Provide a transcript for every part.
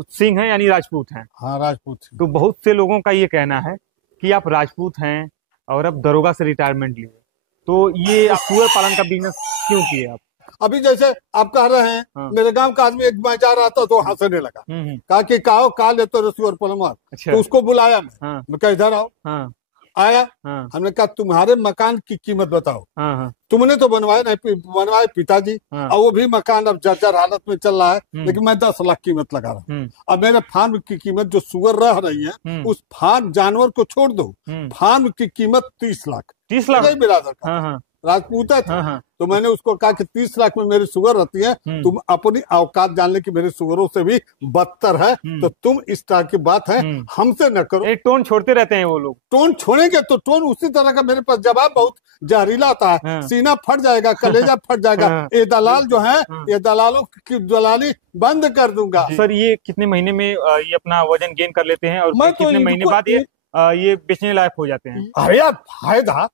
सिंह हैं यानी राजपूत हैं। हाँ, राजपूत हैं। तो बहुत से लोगों का ये कहना है कि आप राजपूत हैं और अब दरोगा से रिटायरमेंट लिए, तो ये आप सूअर पालन का बिजनेस क्यों किए आप? अभी जैसे आप कह रहे हैं, हाँ। मेरे गांव का आदमी एक मैं जा रहा था तो हंसने लगा। कहा कि कहो कहा लेते हो सूअर पलमर। अच्छा। तो उसको बुलाया हाँ। मैं कहा इधर आओ। हाँ। आया। हाँ। हमने कहा तुम्हारे मकान की कीमत बताओ। हाँ। तुमने तो बनवाया नहीं, बनवाए पिताजी। हाँ। और वो भी मकान अब जर्जर हालत में चल रहा है, लेकिन मैं 10 लाख कीमत लगा रहा हूँ। अब मेरे फार्म की कीमत जो सुअर रह रही है, उस फार्म जानवर को छोड़ दो, फार्म की कीमत 30 लाख। 30 लाख बिरादर का। हाँ। हाँ। राजपूत था। हाँ। तो मैंने उसको कहा कि 30 लाख में मेरी सुअर रहती है, तुम अपनी औकात जान ले कि मेरी सुअरों से भी बदतर है, तो तुम इस तरह की बात है हमसे न करो। टोन छोड़ते रहते हैं वो लोग। टोन छोड़ेंगे तो टोन उसी तरह का मेरे पास जवाब बहुत जहरीला आता है। हाँ। सीना फट जाएगा, कलेजा फट जाएगा। हाँ। ये दलाल जो है, ये दलालों की दलाली बंद कर दूंगा। सर, ये कितने महीने में ये अपना वजन गेन कर लेते हैं और मैं कितने महीने बाद ये बेचने लायक हो जाते हैं? अरे यार, फायदा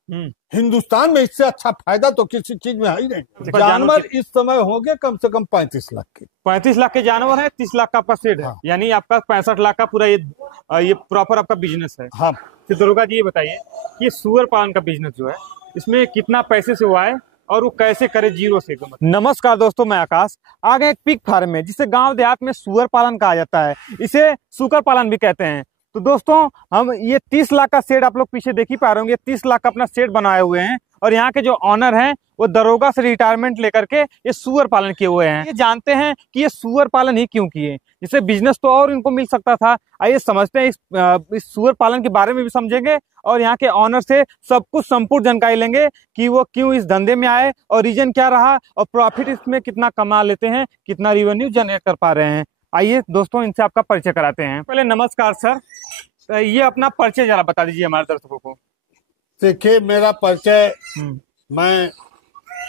हिंदुस्तान में इससे अच्छा फायदा तो किसी चीज में है ही नहीं। जानवर इस समय होंगे कम से कम 35 लाख के। 35 लाख के जानवर है, 30 लाख का आपका शेड है। हाँ। यानी आपका 65 लाख का पूरा ये प्रॉपर आपका बिजनेस है। हाँ। तो दरोगा जी, ये बताइए कि ये सूअर पालन का बिजनेस जो है, इसमें कितना पैसे से हुआ है और वो कैसे करे जीरो से? नमस्कार दोस्तों, मैं आकाश आ गए एक पिग फार्म में, जिसे गांव देहात में सूअर पालन कहा जाता है। इसे सुकर पालन भी कहते हैं। तो दोस्तों, हम ये 30 लाख का शेड आप लोग पीछे देख ही पा रहे होंगे, 30 लाख का अपना शेड बनाए हुए हैं। और यहाँ के जो ऑनर हैं वो दरोगा से रिटायरमेंट लेकर के ये सूअर पालन किए हुए हैं। ये जानते हैं कि ये सूअर पालन ही क्यों किए, जिससे बिजनेस तो और इनको मिल सकता था। आइए समझते हैं, इस सूअर पालन के बारे में भी समझेंगे और यहाँ के ऑनर से सब कुछ संपूर्ण जानकारी लेंगे कि वो क्यों इस धंधे में आए और रीजन क्या रहा और प्रॉफिट इसमें कितना कमा लेते हैं, कितना रेवेन्यू जनरेट कर पा रहे हैं। आइए दोस्तों, इनसे आपका परिचय कराते हैं। पहले नमस्कार सर, ये अपना परिचय जरा बता दीजिए हमारे दर्शकों को। देखिए, मेरा परिचय, मैं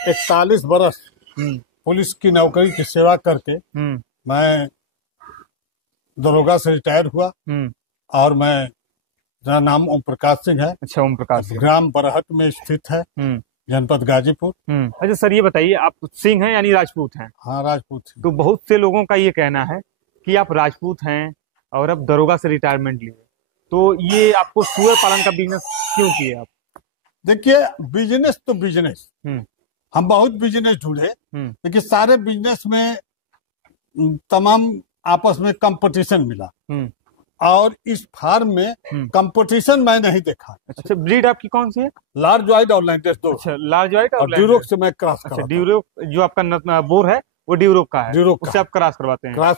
41 बरस पुलिस की नौकरी की सेवा करके मैं दरोगा से रिटायर हुआ। और मेरा नाम ओम प्रकाश सिंह है। अच्छा, ओम प्रकाश सिंह। ग्राम बरहट में स्थित है, जनपद गाजीपुर। अच्छा सर, ये बताइए, आप सिंह हैं यानी राजपूत हैं? हाँ, राजपूत। तो बहुत से लोगों का ये कहना है कि आप राजपूत हैं और अब दरोगा से रिटायरमेंट लिए, तो ये आपको सूअर पालन का बिजनेस क्यों किए आप? देखिए, बिजनेस तो बिजनेस, हम बहुत बिजनेस ढूंढे, लेकिन सारे बिजनेस में तमाम आपस में कंपटीशन मिला। और इस फार्म में कंपटीशन मैं नहीं देखा। अच्छा, ब्रीड आपकी कौन सी है? लार्ज वाइट और लैंडेस दो। अच्छा, लार्ज वाइट और ड्यूरोक से मैं क्रॉस करवाता हूं। ड्यूरोक जो आपका बोर है वो ड्यूरोक का है, उससे आप क्रॉस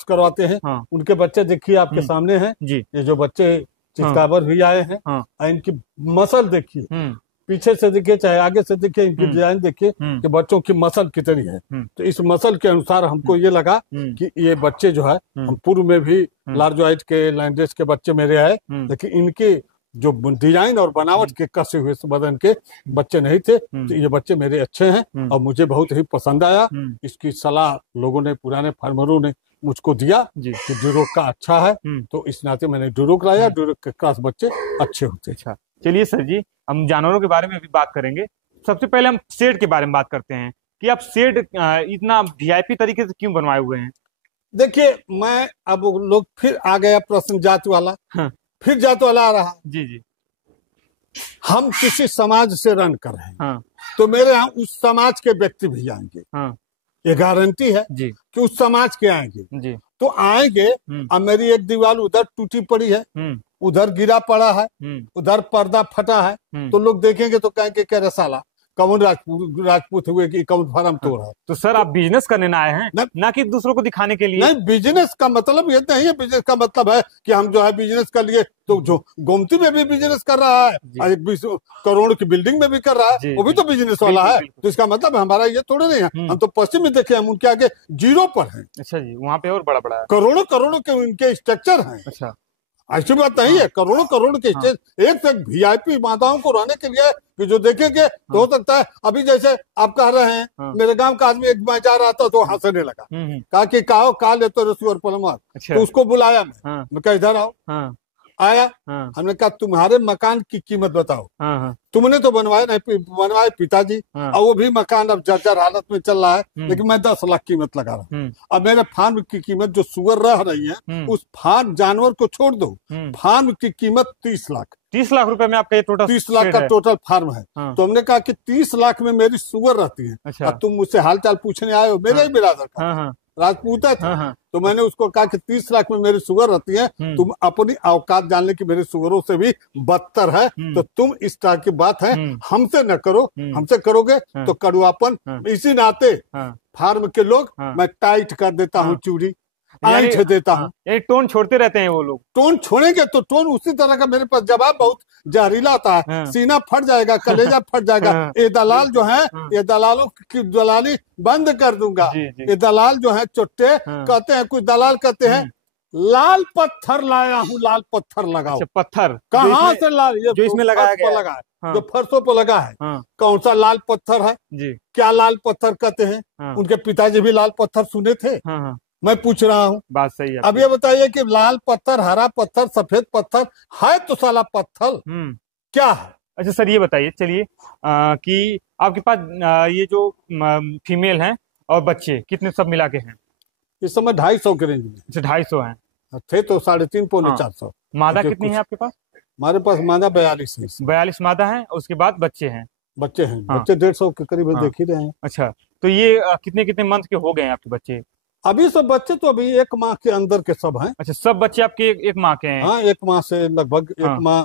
करवाते हैं। हाँ। उनके बच्चे देखिए आपके सामने हैं जी। ये जो बच्चे चितकाबर भी आए हैं। हाँ। इनकी मसल देखिए, पीछे से देखिए चाहे आगे से देखिए, इनकी डिजाइन देखिए कि बच्चों की मसल कितनी है। तो इस मसल के अनुसार हमको ये लगा कि ये बच्चे जो है, हम पूर्व में भी लार्ज वाइट के लैंड्रेस के बच्चे मेरे आए, लेकिन इनके जो डिजाइन और बनावट के कसे हुए बदन के बच्चे नहीं थे। तो ये बच्चे मेरे अच्छे हैं और मुझे बहुत ही पसंद आया। इसकी सलाह लोगों ने, पुराने फार्मरों ने मुझको दिया कि ड्यूरोक का अच्छा है, तो इस नाते मैंने ड्यूरोक लाया। ड्यूरोक के क्रॉस बच्चे अच्छे होते। अच्छा, चलिए सर जी, हम जानवरों के बारे में भी बात करेंगे। सबसे पहले हम शेड के बारे में बात करते हैं कि आप शेड इतना वीआईपी तरीके से क्यों बनवाए हुए हैं? देखिए, मैं अब लोग फिर आ गया प्रश्न जात वाला। हाँ। फिर जात वाला आ रहा। जी। हम किसी समाज से रन कर रहे हैं। हाँ। तो मेरे यहाँ उस समाज के व्यक्ति भी आएंगे। हाँ। ये गारंटी है जी कि उस समाज के आएंगे जी। तो आएंगे। अब मेरी एक दीवार उधर टूटी पड़ी है, उधर गिरा पड़ा है, उधर पर्दा फटा है, तो लोग देखेंगे तो कहेंगे क्या रसाला कौन राजपूत हुए कि कौन फार्म तोड़ है। तो सर, आप बिजनेस करने ना आए हैं, ना कि दूसरों को दिखाने के लिए? नहीं, बिजनेस का मतलब ये नहीं है। बिजनेस का मतलब है कि हम जो है बिजनेस कर लिए, तो जो गोमती में भी बिजनेस कर रहा है, 20 करोड़ की बिल्डिंग में भी कर रहा है, वो भी तो बिजनेस वाला है। तो इसका मतलब हमारा ये थोड़े नहीं है। हम तो पश्चिम में देखे, हम उनके आगे जीरो पर हैं। अच्छा जी, वहाँ पे और बड़ा है, करोड़ों करोड़ों के उनके स्ट्रक्चर हैं। अच्छा, ऐसी बात नहीं है। करोड़ों करोड़ के स्टेज, एक से एक वीआईपी माताओं को रहने के लिए कि जो देखेंगे तो हो सकता है। अभी जैसे आप कह रहे हैं, मेरे गांव का आदमी एक मैं जा रहा था तो हंसने लगा। कहा कि कहो कहा लेते हो सूअर पलमर। तो उसको बुलाया मैं कहा इधर आओ। आया। हाँ। हमने कहा तुम्हारे मकान की कीमत बताओ। हाँ हाँ। तुमने तो बनवाया नहीं, बनवाए पिताजी। हाँ। और वो भी मकान अब जर्जर हालत में चल रहा है, लेकिन मैं 10 लाख कीमत लगा रहा हूँ। अब मेरे फार्म की कीमत जो सुअर रह रही है, उस फार्म जानवर को छोड़ दो, फार्म की कीमत 30 लाख। 30 लाख रुपए में आपका ये टोटल 30 लाख का टोटल फार्म है। हाँ। तो हमने कहा कि 30 लाख में मेरी सुअर रहती है। अच्छा। और तुम मुझसे हालचाल पूछने आए हो, मेरे ही बिरादर का। हाँ हाँ। राजपूत है। हाँ हाँ। तो मैंने उसको कहा कि 30 लाख में मेरी सुअर रहती है, तुम अपनी औकात जान ले कि मेरी सुअरों से भी बदतर है, तो तुम इस तरह की बात है हमसे न करो, हमसे करोगे तो कड़ुआपन। इसी नाते फार्म के लोग मैं टाइट कर देता हूँ, चूड़ी ऐंठ देता हूँ। यही टोन छोड़ते रहते हैं वो लोग। टोन छोड़ेंगे तो टोन उसी तरह का मेरे पास जवाब बहुत जहरीला आता है। सीना फट जाएगा, कलेजा फट जाएगा। ये दलाल जो है, ये दलालों की दलाली बंद कर दूंगा। ये दलाल जो है चुट्टे कहते हैं, कुछ दलाल कहते हैं लाल पत्थर लाया हूँ, लाल पत्थर लगाओ। पत्थर कहाँ से लाल? ये जो इसमें लगाया गया लगा है, जो फर्शों पर लगा है। कौन सा लाल पत्थर है जी? क्या लाल पत्थर कहते हैं? उनके पिताजी भी लाल पत्थर सुने थे। मैं पूछ रहा हूँ, बात सही है। अब ये बताइए कि लाल पत्थर, हरा पत्थर, सफेद पत्थर है तो साला पत्थर क्या है? अच्छा सर, ये बताइए चलिए कि आपके पास ये जो फीमेल हैं और बच्चे कितने सब मिला के हैं इस समय? 250 के रेंज में। अच्छा, 250 हैं। थे तो 350 पौने 400। मादा कितनी है आपके पास? हमारे पास मादा 42 है। 42 मादा है, उसके बाद बच्चे हैं। बच्चे 150 के करीब देख ही रहे हैं। अच्छा, तो ये कितने कितने मंथ के हो गए हैं आपके बच्चे? अभी सब बच्चे तो अभी 1 माह के अंदर के सब हैं। अच्छा, सब बच्चे आपके एक माह के हैं? हाँ, 1 माह से लगभग 1 माह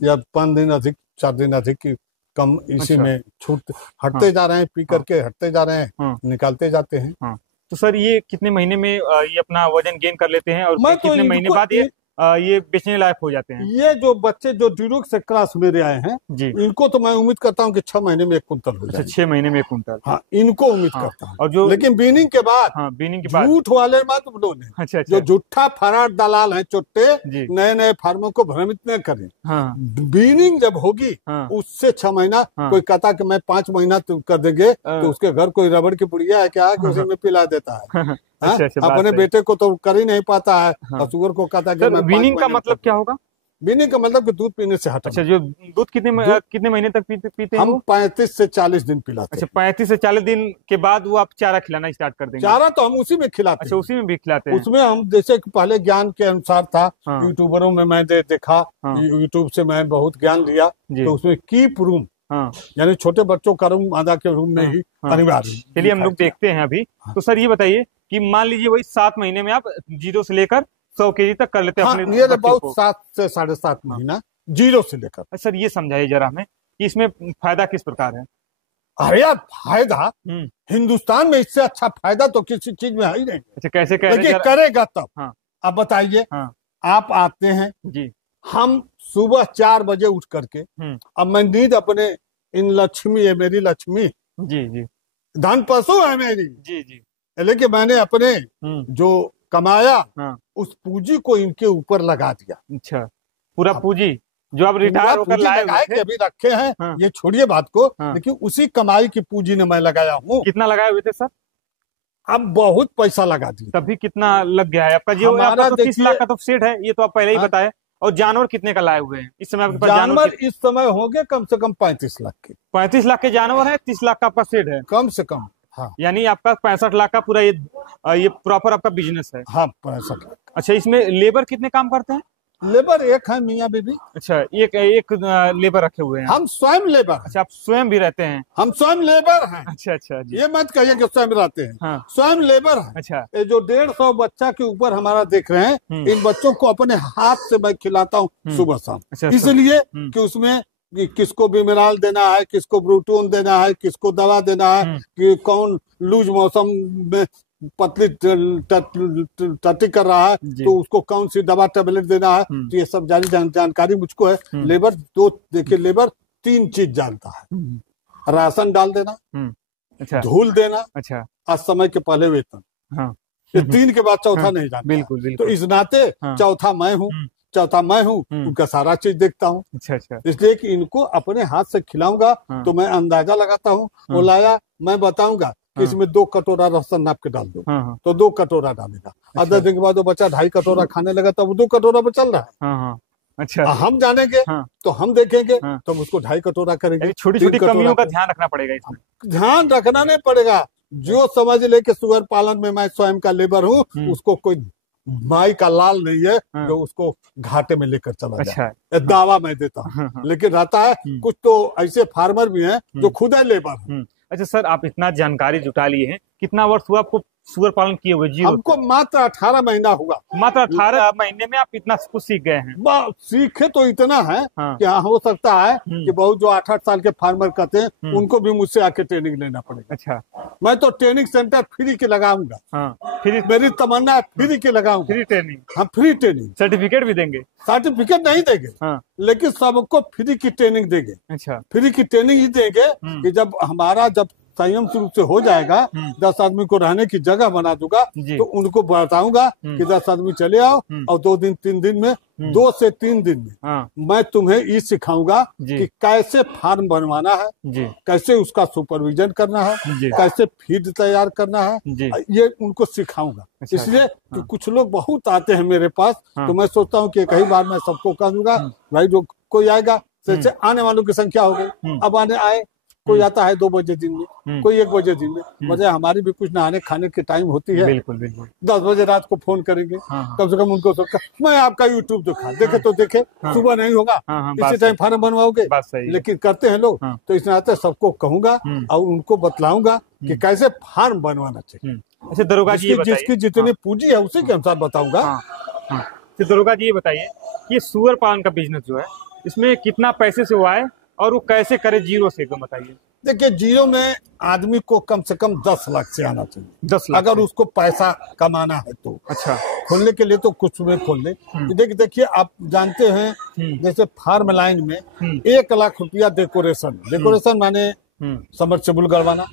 या 5 दिन अधिक, 4 दिन अधिक की कम इसी में छूट हटते जा रहे हैं, पी करके हटते जा रहे हैं, निकालते जाते हैं। तो सर ये कितने महीने में ये अपना वजन गेन कर लेते हैं और कितने महीने बाद ये बेचने लायक हो जाते हैं? ये जो बच्चे जो ड्यूरोक से क्रॉस मेरे आए हैं जी, इनको तो मैं उम्मीद करता हूँ कि 6 महीने में 1 कुंटल हो जाए। 6 महीने में 1 कुंटल? हाँ, इनको उम्मीद करता हूँ। और जो लेकिन बीनिंग के बाद, बीनिंग के बाद झूठ वाले मत बोले। अच्छा, जो झूठा फरार दलाल है चुट्टे, नए नए फार्मों को भ्रमित न करें। बीनिंग जब होगी उससे 6 महीना, कोई कहता कि मैं 5 महीना कर देंगे तो उसके घर कोई रबड़ की पुड़िया है क्या कि उसी में पिला देता है। अपने बेटे को तो कर ही नहीं पाता है, और सुअर को कहता है कि वीनिंग का मतलब क्या होगा? वीनिंग का मतलब कि दूध पीने से हटना। अच्छा, जो दूध कितने महीने तक पीते हैं? हम 35 से 40 दिन पिलाते हैं। अच्छा, 35 से 40 दिन के बाद वो आप चारा खिलाना स्टार्ट कर देंगे? चारा तो हम उसी में खिलाते हैं। अच्छा, उसी में भी खिलाते हैं? उसमें हम जैसे कि पहले ज्ञान के अनुसार था, यूट्यूबरों में मैंने देखा, यूट्यूब से मैं बहुत ज्ञान लिया, तो उसमें कीप रूम यानी छोटे बच्चों का रूम मादा के रूम में ही अनिवार्य। चलिए हम लोग देखते हैं अभी। तो सर ये बताइए कि मान लीजिए वही 7 महीने में आप 0 से लेकर 100 केजी तक कर लेते हैं अपने ये बहुत 7 से 7.5 महीना 0 से लेकर। सर ये समझाइए जरा हमें कि इसमें फायदा किस प्रकार है? अरे यार, फायदा हिंदुस्तान में इससे अच्छा फायदा तो किसी चीज में है ही नहीं। अच्छा, कैसे करेगा तब? अब बताइए। आप आते हैं जी, हम सुबह 4 बजे उठ करके, अब मैं नींद अपने इन लक्ष्मी है, मेरी लक्ष्मी जी जी, धन पशु है मेरी जी जी, लेकिन मैंने अपने जो कमाया उस पूंजी को इनके ऊपर लगा दिया। अच्छा, पूरा पूंजी जो आप रिटायर होकर लाए थे अभी रखे हैं, ये छोड़िए बात को, लेकिन उसी कमाई की पूंजी ने मैं लगाया हूँ। कितना लगाए हुए थे सर? अब बहुत पैसा लगा दिया। तभी कितना लग गया है आपका? जो आपका तो 30 लाख का तो सेट है, ये तो आप पहले ही बताए। और जानवर कितने का लाए हुए हैं इस समय आपके पास? जानवर इस समय होंगे कम से कम 35 लाख के। 35 लाख के जानवर है, 30 लाख का आपका सेट है कम से कम। हाँ, यानी आपका 65 लाख का पूरा ये प्रॉपर आपका बिजनेस है। हाँ, 65 लाख। अच्छा, इसमें लेबर कितने काम करते हैं? लेबर एक है, मियाँ बीबी। अच्छा, एक लेबर रखे हुए हैं? हम स्वयं लेबर। अच्छा, आप स्वयं भी रहते हैं? हम स्वयं लेबर हैं। अच्छा अच्छा जी। ये मत कहिए कि स्वयं रहते हैं। स्वयं लेबर है। अच्छा, ये जो 150 बच्चा के ऊपर हमारा देख रहे हैं, इन बच्चों को अपने हाथ से मैं खिलाता हूँ सुबह शाम। इसलिए कि उसमें किसको बिमिराल देना है, किसको ब्रूटोन देना है, किसको दवा देना है, कि कौन लूज मौसम में पतली टट्टी कर रहा है तो उसको कौन सी दवा टेबलेट देना है, तो ये सब जानकारी मुझको है। लेबर तो देखिए, लेबर 3 चीज जानता है, राशन डाल देना, अच्छा, धूल देना, अच्छा, आज समय के पहले वेतन। ये 3 के बाद चौथा नहीं जानता। बिल्कुल। तो इस नाते चौथा मैं हूँ, उनका सारा चीज देखता हूँ। अच्छा, इसलिए कि इनको अपने हाथ से खिलाऊंगा तो मैं अंदाजा लगाता हूँ, वो लाया मैं बताऊंगा कि इसमें 2 कटोरा राशन नाप के डाल दो, तो 2 कटोरा डालेगा। आधा दिन के बाद वो बच्चा 2.5 कटोरा खाने लगा, तब 2 कटोरा पे चल रहा है। अच्छा, हम जानेंगे तो हम देखेंगे तो हम उसको 2.5 कटोरा करेंगे। छोटी छोटी कमियों का ध्यान रखना पड़ेगा इसमें। ध्यान रखना नहीं पड़ेगा, जो समझ ले कि सुअर पालन में मैं स्वयं का लेबर हूँ, उसको कोई माई का लाल नहीं है जो उसको घाटे में लेकर चला जाए। दावा मैं देता हूँ। लेकिन रहता है कुछ तो ऐसे फार्मर भी हैं जो खुद है लेबर है। अच्छा सर, आप इतना जानकारी जुटा लिए हैं, कितना वर्ष हुआ आपको सुअर पालन किए हुए? जी, हमको मात्र 18 महीना हुआ। मात्र 18 महीने में आप इतना कुछ सीख गए हैं? सीखे तो इतना है कि हाँ, हो सकता है कि बहुत जो 8-8 साल के फार्मर कहते हैं उनको भी मुझसे आके ट्रेनिंग लेना पड़ेगा। अच्छा, मैं तो ट्रेनिंग सेंटर फ्री के लगाऊंगा। फ्री, मेरी तमन्ना फ्री के लगाऊंगा। Free training? हाँ, फ्री ट्रेनिंग। सर्टिफिकेट भी देंगे? सर्टिफिकेट नहीं देंगे, लेकिन सबको फ्री की ट्रेनिंग देंगे। अच्छा, फ्री की ट्रेनिंग ही देंगे कि जब हमारा संयम रूप से हो जाएगा, 10 आदमी को रहने की जगह बना दूंगा, तो उनको बताऊंगा कि 10 आदमी चले आओ और 2 दिन 3 दिन में 2 से 3 दिन में मैं तुम्हें ये सिखाऊंगा कि कैसे फार्म बनवाना है, कैसे उसका सुपरविजन करना है, कैसे फीड तैयार करना है, ये उनको सिखाऊंगा। इसलिए कि कुछ लोग बहुत आते हैं मेरे पास, तो मैं सोचता हूँ कि कई बार मैं सबको कह दूंगा भाई जो कोई आएगा, जैसे आने वालों की संख्या हो गई, अब आए कोई आता है 2 बजे दिन में, कोई 1 बजे दिन में, वजह हमारी भी कुछ नहाने खाने की टाइम होती है। बिल्कुल बिल्कुल। 10 बजे रात को फोन करेंगे, कम से कम उनको मैं आपका यूट्यूब देखे तो देखे, सुबह नहीं होगा इसी टाइम फार्म बनवाओगे, लेकिन करते हैं लोग। तो इस नाते सबको कहूंगा और उनको बतलाऊंगा कि कैसे फार्म बनवाना चाहिए। अच्छा दरोगा जी, जिसकी जितनी पूंजी है उसी के अनुसार बताऊंगा। दरोगा जी ये बताइए कि सुअर पालन का बिजनेस जो है, इसमें कितना पैसे से हुआ है और वो कैसे करे जीरो से, एकदम बताइए। देखिए, जीरो में आदमी को कम से कम 10 लाख से आना चाहिए। 10 लाख अगर उसको पैसा कमाना है तो। अच्छा, खोलने के लिए तो कुछ में खोल ले। देखिए आप जानते हैं जैसे फार्म लाइन में 1 लाख रुपया डेकोरेशन माने सबमर्सिबल गड़वाना,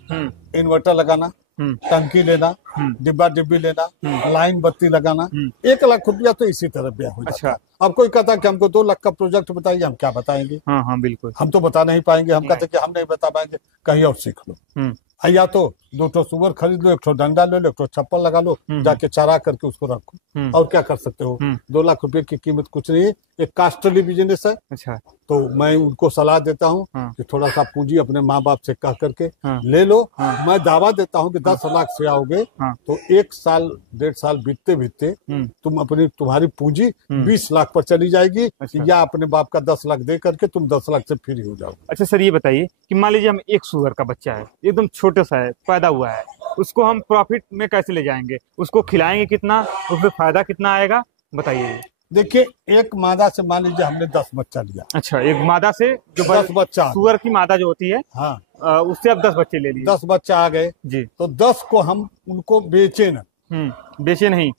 इन्वर्टर लगाना, टंकी लेना, डिब्बा डिब्बी लेना, लाइन बत्ती लगाना, 1 लाख रुपया तो इसी तरह व्यय हो जाता है। अब कोई कहता है कि हमको 2 लाख का प्रोजेक्ट बताइए, हम क्या बताएंगे? हाँ बिल्कुल, हम तो बता नहीं पाएंगे। हम कहते कि हम नहीं बता पाएंगे, कहीं और सीख लो। या तो 2 सुअर खरीद लो, 1 डंडा ले लो, 1 छप्पर लगा लो, जाके चरा करके उसको रखो। और क्या कर सकते हो? 2 लाख रुपए की कीमत कुछ नहीं है, एक कास्टली बिजनेस है। अच्छा, तो मैं उनको सलाह देता हूँ कि थोड़ा सा पूंजी अपने माँ बाप से कह करके ले लो। मैं दावा देता हूँ कि 10 लाख से आओगे तो 1 साल 1.5 साल बीतते बीतते तुम्हारी पूंजी 20 लाख पर चली जाएगी। या अपने बाप का 10 लाख दे करके तुम 10 लाख से फ्री हो जाओगे। अच्छा सर, ये बताइए कि मान लीजिए हम एक सुअर का बच्चा है, एकदम छोटा सा है, पैदा हुआ है, उसको हम प्रॉफिट में कैसे ले जाएंगे? उसको खिलाएंगे कितना, उसमें फायदा कितना आएगा, बताइए। देखिए, एक मादा से मान लीजिए हमने 10 बच्चा लिया। अच्छा, एक मादा से जो 10 बच्चा, सुअर की मादा जो होती है, हाँ, उससे अब 10 बच्चे ले लिए। 10 बच्चा आ गए जी, तो 10 को हम उनको बेचे नहीं।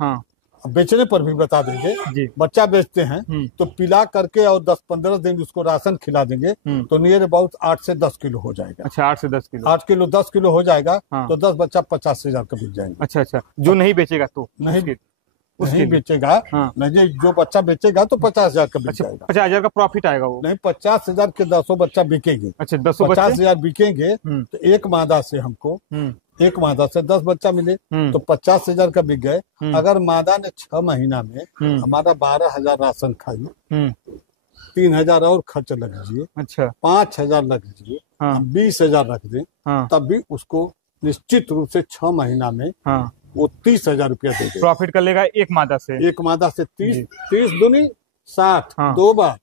हाँ, बेचने पर भी बता देंगे जी। बच्चा बेचते हैं तो पिला करके और 10-15 दिन उसको राशन खिला देंगे तो नियर अबाउट 8 से 10 किलो हो जाएगा। अच्छा, 8 से 10 किलो, 10 किलो हो जाएगा। हाँ। तो 10 बच्चा 50,000 का बिक जाएगा। अच्छा, जो नहीं बेचेगा तो नहीं बेचेगा। हाँ। नहीं, जो बच्चा बेचेगा तो 50,000 का बिक जाएगा। 50,000 का प्रॉफिट आएगा वो? नहीं, 50,000 के 10 बच्चा बिकेंगे। अच्छा, 50,000 बिकेंगे तो एक मादा से हमको 10 बच्चा मिले तो 50,000 का बिक गए। अगर मादा ने 6 महीना में हमारा 12,000 राशन खाई, 3,000 और खर्च लग लीजिए, अच्छा 5,000 लग लीजिए, 20,000 रख दें, तब भी उसको निश्चित रूप से 6 महीना में वो 30,000 रुपया दे देगा। प्रॉफिट कर लेगा एक मादा से 30 दूनी 60, 2 बार,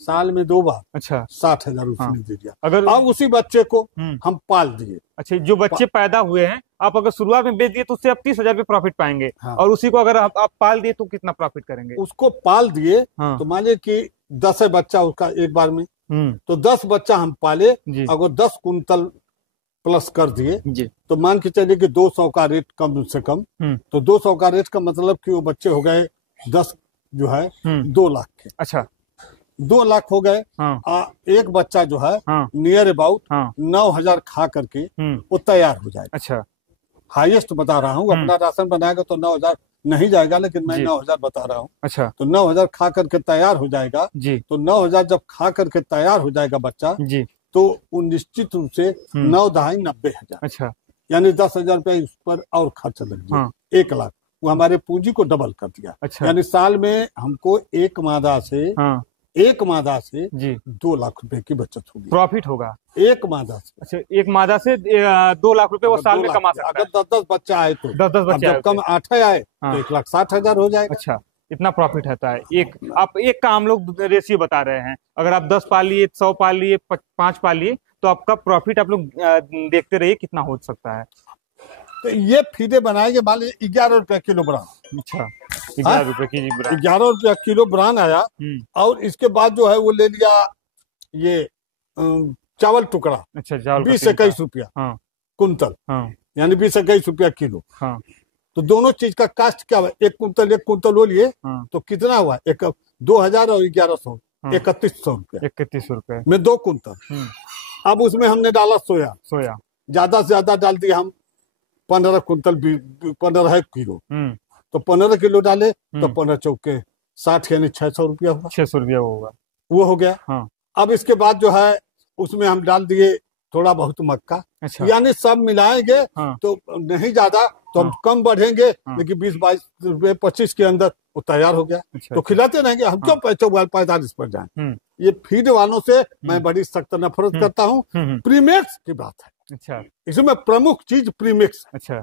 साल में 2 बार। अच्छा, 60,000 उसने दे दिया। अगर अब उसी बच्चे को हम पाल दिए। अच्छा, जो बच्चे पैदा हुए हैं आप अगर शुरुआत में बेच दिए तो उससे आप 30,000 पे प्रॉफिट पाएंगे। और उसी को अगर आप पाल दिए तो कितना प्रॉफिट करेंगे? उसको पाल दिए तो मान लीजिए कि 10 बच्चा उसका एक बार में, तो 10 बच्चा हम पाले, अगर 10 कुंतल प्लस कर दिए तो मान के चलिए कि 200 का रेट कम से कम, तो 200 का रेट का मतलब कि वो बच्चे हो गए 10 जो है 2 लाख के। अच्छा, 2 लाख हो गए। एक बच्चा जो है नियर अबाउट 9,000 खा करके वो तैयार हो जाएगा। अच्छा, हाईएस्ट बता रहा हूँ, अपना राशन बनाएगा तो 9,000 नहीं जाएगा, लेकिन मैं 9,000 बता रहा हूँ। अच्छा, तो 9,000 खा करके तैयार हो जाएगा जी। तो 9,000 जब खा करके तैयार हो जाएगा बच्चा जी, तो वो निश्चित रूप से 9 दहाई 90,000। अच्छा, यानी 10,000 रुपया इस पर और खर्च लग गया। 1 लाख वो हमारे पूंजी को डबल कर दिया। अच्छा। यानी साल में हमको एक मादा से जी 2 लाख रुपए की बचत होगी, प्रॉफिट होगा एक मादा से। अच्छा, एक मादा से 2 लाख रुपए वो साल में कमा सकता है। अगर 10-10 बच्चा आए तो 10-10 बच्चे जब कम 8 आए तो 1,60,000 हो जाएगा। अच्छा, इतना प्रॉफिट रहता है। आप एक का हम लोग रेशियो बता रहे हैं, अगर आप 10 पाल लिए, 100 पाल लिए, 5 पाल लिए, तो आपका प्रॉफिट आप लोग देखते रहिए कितना हो सकता है। तो ये फीडे बनाएंगे, मान लीजिए 11 रुपया किलो ब्रान। अच्छा, 11 रुपए की 11 रुपया किलो ब्रान आया। और इसके बाद जो है वो ले लिया ये चावल टुकड़ा। अच्छा, चावल 20-21 रुपया कुंतल, यानी 20-21 रुपया किलो। तो दोनों चीज का कास्ट क्या हुआ? एक कुंतल वो लिए तो कितना हुआ? 2,000 और 1,100, 3,100 रुपया। 3,100 रुपए में 2 कुंतल। अब उसमें हमने डाला सोया, ज्यादा से ज्यादा डाल दिया हम 15 कुंतल, 15 किलो। तो 15 किलो डाले तो 15 चौके 60, यानी 600 रुपया हुआ। 600 रुपया होगा, वो हो गया। अब इसके बाद जो है उसमें हम डाल दिए थोड़ा बहुत मक्का। अच्छा। यानी सब मिलाएंगे तो नहीं ज्यादा, तो हम कम बढ़ेंगे, लेकिन 20-22 रुपये 25 के अंदर वो तैयार हो गया। अच्छा, तो खिलाते रहेंगे, हम क्यों 45 पर जाए। ये फीड वालों से मैं बड़ी सख्त नफरत करता हूँ। प्रीमिक्स की बात है। अच्छा, इसमें प्रमुख चीज प्रीमिक्स। अच्छा,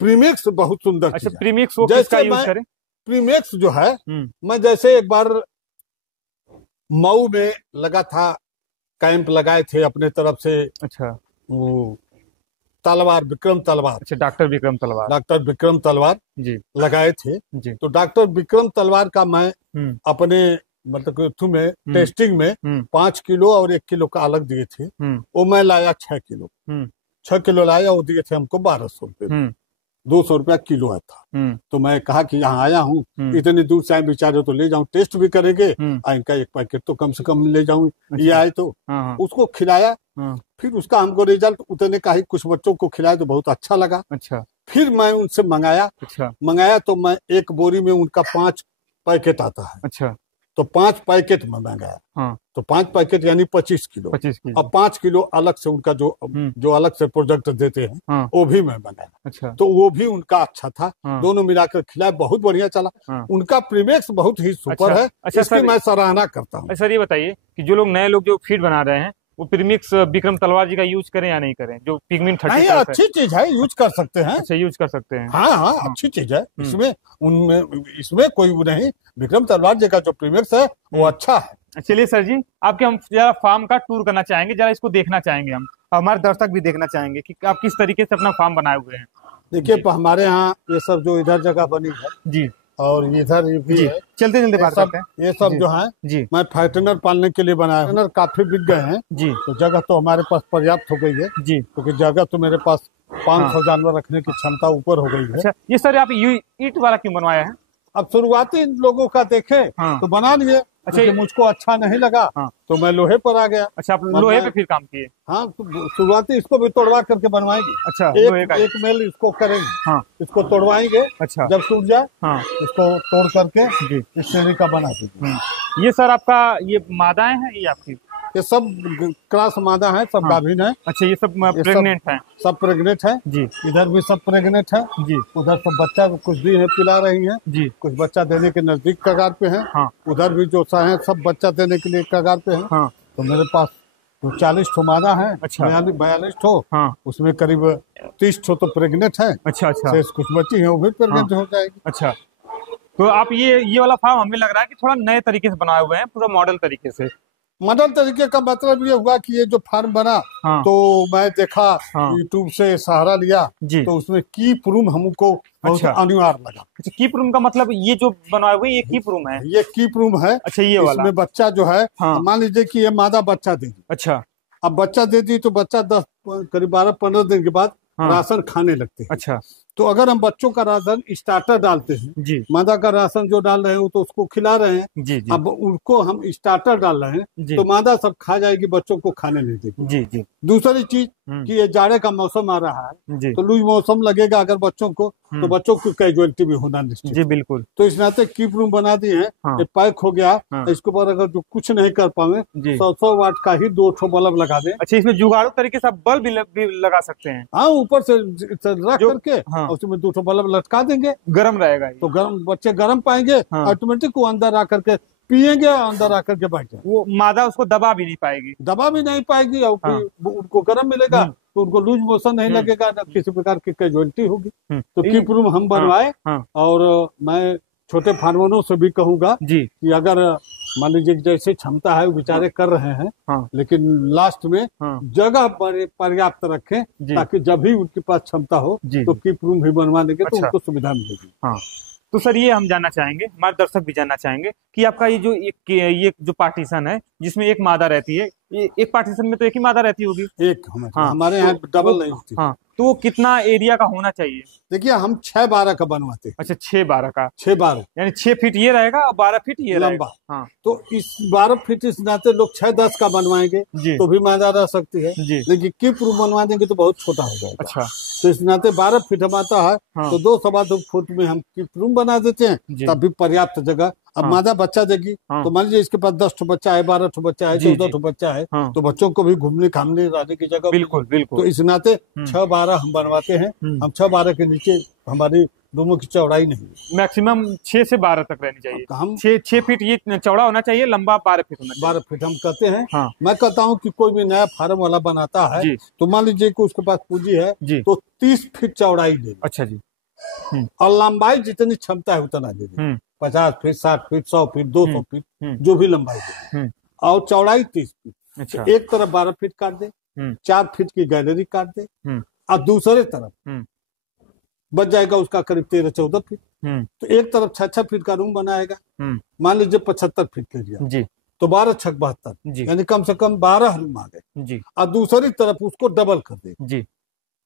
प्रीमिक्स बहुत सुंदर। अच्छा, प्रीमिक्स वो किसका यूज करें? प्रीमिक्स जो है, मैं जैसे एक बार मऊ में लगा था, कैंप लगाए थे अपने तरफ से। अच्छा, वो तलवार, विक्रम तलवार। अच्छा, डॉक्टर विक्रम तलवार जी लगाए थे जी। तो डॉक्टर विक्रम तलवार का मैं अपने मतलब तुम्हें टेस्टिंग में 5 किलो और 1 किलो का अलग दिए थे। वो मैं लाया 6 किलो। 6 किलो लाया, वो दिए थे हमको 1,200 रुपये, 200 रुपया किलो था। तो मैं कहा कि यहाँ आया हूँ, इतनी दूर से आए बेचारे, तो ले जाऊं, टेस्ट भी करेंगे, इनका 1 पैकेट तो कम से कम ले जाऊं। अच्छा। ये आए तो उसको खिलाया। फिर उसका हमको रिजल्ट उतने का ही, कुछ बच्चों को खिलाया तो बहुत अच्छा लगा। अच्छा, फिर मैं उनसे मंगाया। अच्छा, मंगाया तो मैं 1 बोरी में उनका 5 पैकेट आता है। अच्छा, तो 5 पैकेट में मंगाया। तो 5 पैकेट यानी 25 किलो। अब 5 किलो अलग से उनका जो अलग से प्रोडक्ट देते हैं वो भी मैं मंगाया। अच्छा, तो वो भी उनका अच्छा था। दोनों मिलाकर खिलाया, बहुत बढ़िया चला। उनका प्रीमिक्स बहुत ही सुपर है। अच्छा, इसकी मैं सराहना करता हूँ। सर ये बताइए कि जो लोग नए लोग जो फीड बना रहे हैं, वो प्रीमिक्स विक्रम तलवार जी का यूज करें या नहीं करें? जो पिगमेंट 30 अच्छी चीज है, यूज कर सकते हैं। अच्छा, यूज कर सकते हैं। हाँ, अच्छी चीज है। इसमें कोई नहीं, विक्रम तलवार जी का जो प्रीमिक्स है वो अच्छा है। चलिए सर जी, आपके हम जरा फार्म का टूर करना चाहेंगे, जरा इसको देखना चाहेंगे, हम हमारे दर्शक भी देखना चाहेंगे कि आप किस तरीके से अपना फार्म बनाए हुए हैं। देखिए, हमारे यहाँ ये सब जो इधर जगह बनी है जी, और इधर भी है। चलते बात करते हैं। ये सब जो है जी, मैं फाइटनर पालने के लिए बनाया। फाइटनर काफी बिक गए हैं जी, तो जगह तो हमारे पास पर्याप्त हो गई है जी, क्योंकि जगह तो मेरे पास 500 जानवर रखने की क्षमता ऊपर हो गई है। अच्छा, ये सर आप ईंट वाला क्यों बनवाया है? अब शुरुआती लोगों का देखे तो बना लिए। अच्छा, मुझको अच्छा नहीं लगा तो मैं लोहे पर आ गया। अच्छा, आप लोहे पे फिर काम किए? हाँ, तो शुरुआती इसको भी तोड़वा करके बनवाएंगे। अच्छा, एक मेल इसको करेंगे। हाँ, इसको तोड़वाएंगे। अच्छा, जब टूट जाए इसको तोड़ करके इस श्रेणी का बना दीजिए। ये सर आपका ये मादाएं हैं, ये आपकी? ये सब क्रॉस मादा है, सब गाभिन है। अच्छा, ये सब प्रेग्नेंट है? सब प्रेग्नेंट है जी। इधर भी सब प्रेग्नेंट है जी। उधर सब बच्चा कुछ भी है पिला रही है जी, कुछ बच्चा देने के नजदीक कगार पे है। हाँ, उधर भी जो सा है सब बच्चा देने के लिए कगार पे है। हाँ, तो मेरे पास तो 40 ठो मादा है। अच्छा, 42 ठो। हाँ, उसमें करीब 30 ठो तो प्रेग्नेंट है। अच्छा, कुछ बच्ची है वो भी प्रेग्नेंट हो जाएगी। अच्छा, तो आप ये वाला फार्म हमें लग रहा है कि थोड़ा नए तरीके से बनाए हुए हैं, पूरा मॉडल तरीके से। मॉडल तरीके का मतलब ये हुआ कि ये जो फार्म बना तो मैं देखा यूट्यूब से सहारा लिया जी, तो उसमें कीप रूम हमको बहुत अनिवार्य लगा। अच्छा, कीप रूम का मतलब ये जो बनाए हुए ये कीप रूम है? ये कीप रूम है। अच्छा, ये वाला इसमें बच्चा जो है, मान लीजिए कि ये मादा बच्चा देगी। अच्छा, अब बच्चा देती तो बच्चा 10 करीब 12-15 दिन के बाद राशन खाने लगते हैं। अच्छा, तो अगर हम बच्चों का राशन स्टार्टर डालते हैं जी, मादा का राशन जो डाल रहे हैं वो तो उसको खिला रहे हैं, जी, जी, अब उनको हम स्टार्टर डाल रहे हैं तो मादा सब खा जाएगी, बच्चों को खाने नहीं देगी। जी, जी। दूसरी चीज कि ये जाड़े का मौसम आ रहा है जी, तो लूज मौसम लगेगा अगर बच्चों को, तो बच्चों की कैजुअलिटी भी होना निश्चित। जी बिल्कुल। तो इस नाते कीप रूम बना दिए हैं। ये पैक हो गया, इसके ऊपर अगर जो कुछ नहीं कर पाए 100 वाट का ही 2 बल्ब लगा दे। अच्छा, इसमें जुगाड़ू तरीके से बल्ब भी लगा सकते हैं। हाँ, ऊपर से रख करके उसमें 2 बल्ब लटका देंगे, गर्म रहेगा तो गर्म बच्चे गर्म पाएंगे, ऑटोमेटिक वो अंदर आकर के पिएंगे, अंदर आकर के बैठ जाए। वो मादा उसको दबा भी नहीं पाएगी, और उनको गर्म मिलेगा तो उनको लूज मोशन नहीं लगेगा, न किसी प्रकार की कैजुअलिटी होगी। तो कीप रूम हम बनवाए। और मैं छोटे फार्मरों से भी कहूंगा कि अगर मान लीजिए जैसे क्षमता है वो बेचारे कर रहे हैं, लेकिन लास्ट में जगह पर्याप्त रखें ताकि जब भी उनके पास क्षमता हो तो कीप रूम भी बनवा देंगे तो उनको सुविधा मिलेगी। तो सर ये हम जानना चाहेंगे, हमारे दर्शक भी जानना चाहेंगे कि आपका ये जो पार्टीशन है जिसमें एक मादा रहती है, ये एक पार्टीशन में तो एक ही मादा रहती होगी? एक हमारे यहाँ डबल नहीं होती। तो वो कितना एरिया का होना चाहिए? देखिए हम 6-12 का बनवाते हैं। अच्छा, 6-12 का? 6-12 यानी 6 फीट ये रहेगा और 12 फीट ये लंबा। हाँ। तो इस 12 फीट इस नाते लोग 6-10 का बनवाएंगे तो भी मादा रह सकती है, लेकिन कीप रूम बनवा देंगे तो बहुत छोटा हो जाएगा। अच्छा, तो इस नाते 12 फीट हम आता है तो 2-2.25 फुट में हम कीप रूम बना देते हैं, तब भी पर्याप्त जगह। अब मादा बच्चा देगी तो मान लीजिए इसके पास 10 बच्चा है, 12 बच्चा है, 14 बच्चा है, तो बच्चों को भी घूमने खामने रहने की जगह। बिल्कुल बिल्कुल। तो इस नाते 6-12 हम बनवाते हैं। हम 6-12 के नीचे हमारी दोनों की चौड़ाई नहीं, मैक्सिमम 6 से 12 तक रहनी चाहिए। हम 6 फीट ये चौड़ा होना चाहिए, लंबा 12 फीट होना चाहिए। 12 फीट हम कहते हैं। मैं कहता हूँ कि कोई भी नया फार्म वाला बनाता है तो मान लीजिए कि उसके पास पूंजी है तो 30 फीट चौड़ाई दे। अच्छा जी। और लंबाई जितनी क्षमता है उतना दे दे, 50 फीट, 60 फीट, 100 फीट, 200 फीट, जो भी लंबाई दे, और चौड़ाई 30 फीट। अच्छा। एक तरफ 12 फीट काट दे, 4 फीट की गैलरी काट दे, और दूसरे तरफ बच जाएगा उसका करीब 13-14 फीट। तो एक तरफ 6-6 फीट का रूम बनाएगा, मान लीजिए 75 फीट के लिए, तो 12×6 = 72, यानी कम से कम 12 रूम आ गए। और दूसरी तरफ उसको डबल कर दे,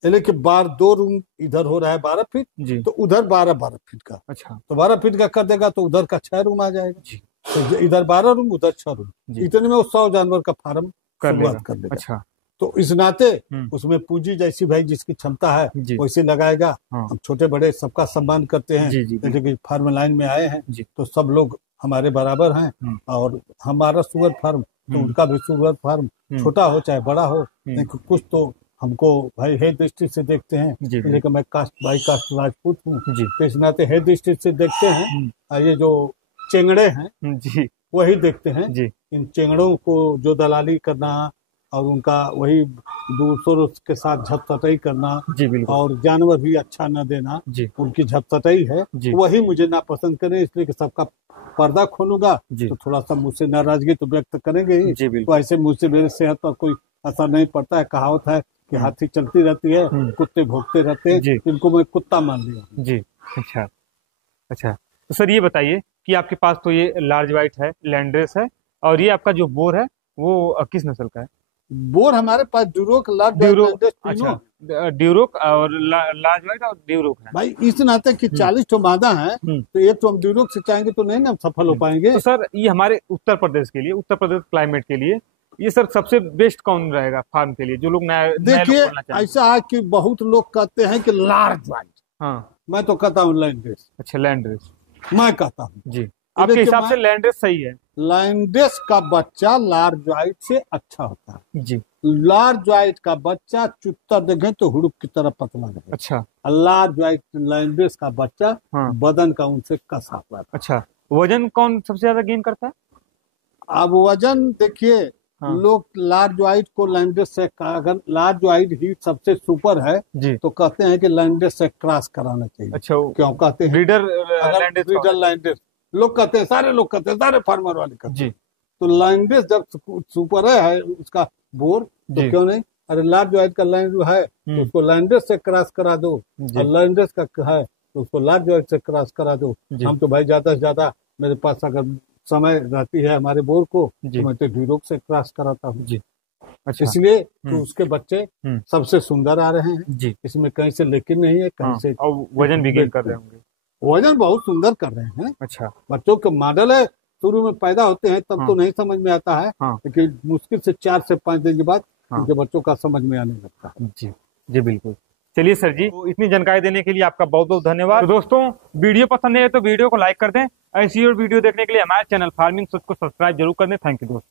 यानी कि 2 रूम इधर हो रहा है 12 फीट, तो उधर 12 फीट का। अच्छा, तो 12 फीट का कर देगा तो उधर का 6 रूम आ जाएगा। तो इधर 12 रूम, उधर 6 रूम, इतने में वो 100 जानवर का फार्म शुरुआत कर देगा। अच्छा, तो इस नाते उसमें पूंजी जैसी भाई जिसकी क्षमता है वैसे लगाएगा। हम छोटे बड़े सबका सम्मान करते हैं, जैसे कि फार्म लाइन में आए हैं तो सब लोग हमारे बराबर हैं। और हमारा सुअर फार्म तो उनका भी सुअर फार्म, छोटा हो चाहे बड़ा हो, लेकिन कुछ तो हमको भाई हेल्थ दृष्टि से देखते हैं, लेकिन मैं कास्ट राजपूत हूँ, तो इस नाते हेल्थ दृष्टि से देखते हैं। ये जो चेंगड़े हैं वही देखते हैं, इन चेंगड़ों को जो दलाली करना और उनका वही दूसरों के साथ झपटई करना, और जानवर भी अच्छा न देना, उनकी झपटई है, वही मुझे नापसंद करे, इसलिए कि सबका पर्दा खोलूंगा तो थोड़ा सा मुझसे नाराजगी तो व्यक्त करेंगे ही। तो ऐसे मुझसे मेरे सेहत पर कोई असर नहीं पड़ता है। कहावत है कि हाथी चलती रहती है, कुत्ते भोगते रहते हैं, इनको मैं कुत्ता मान लिया जी। अच्छा अच्छा, तो सर ये बताइए कि आपके पास तो ये लार्ज व्हाइट है, लैंड्रेस है, और ये आपका जो बोर है वो किस नस्ल का है? बोर हमारे पास ड्यूरोक, अच्छा, ड्यूरोक और लार्ज व्हाइट और ड्यूरोक है। भाई इस नाते कि 40 तो मादा है, तो एक तो हम ड्यूरोक से चाहेंगे तो नहीं ना सफल हो पाएंगे। तो सर ये हमारे उत्तर प्रदेश के लिए, उत्तर प्रदेश क्लाइमेट के लिए ये सर सबसे बेस्ट कौन रहेगा फार्म के लिए, जो लोग नया? देखिए ऐसा है कि बहुत लोग कहते हैं कि लार्ज व्हाइट, मैं तो कहता हूँ लैंड्रेस। अच्छा, लैंड्रेस मैं कहता हूँ जी। आपके हिसाब से लैंड्रेस सही है? लैंड्रेस का बच्चा लार्ज व्हाइट से अच्छा होता है जी। लार्ज व्हाइट का बच्चा चुत्ता देखे तो हुड़ुक की तरह पतला रहे। अच्छा, लार्ज व्हाइट लैंड्रेस का बच्चा बदन का उनसे कसा हुआ है। अच्छा, वजन कौन सबसे ज्यादा गेन करता है? अब वजन देखिए, लोग लार्ज व्हाइट को लैंड्रेस से, अगर लार्ज व्हाइट ही सबसे सुपर है तो कहते हैं कि लैंड्रेस से क्रॉस कराना चाहिए। अच्छा, क्यों कहते हैं? ब्रीडर लैंड्रेस लोग कहते हैं, सारे लोग कहते हैं, सारे फार्मर वाले कहते हैं। तो लैंड्रेस जब सुपर है उसका बोर, तो क्यों नहीं? अरे लार्ज व्हाइट का लैंड है तो उसको लैंड्रेस से क्रॉस करा दो, और लैंड्रेस का है तो उसको लार्ज व्हाइट से क्रॉस करा दो। हम तो भाई ज्यादा से ज्यादा, मेरे पास अगर समय रहती है हमारे बोर को, तो मैं तो ड्यूरोक से क्रॉस कराता हूँ जी। अच्छा। इसलिए तो उसके बच्चे सबसे सुंदर आ रहे हैं जी। इसमें कहीं से लेकिन नहीं है, कहीं से। और वजन भी गेन कर रहे होंगे। वजन बहुत सुंदर कर रहे हैं। अच्छा। बच्चों के मॉडल है, शुरू में पैदा होते हैं तब तो नहीं समझ में आता है, लेकिन मुश्किल से 4 से 5 दिन के बाद उनके बच्चों का समझ में आने लगता है। जी जी बिल्कुल। चलिए सर जी, तो इतनी जानकारी देने के लिए आपका बहुत बहुत धन्यवाद। तो दोस्तों, वीडियो पसंद है तो वीडियो को लाइक कर दें। ऐसी और वीडियो देखने के लिए हमारे चैनल फार्मिंग सोच को सब्सक्राइब जरूर कर दें। थैंक यू दोस्तों।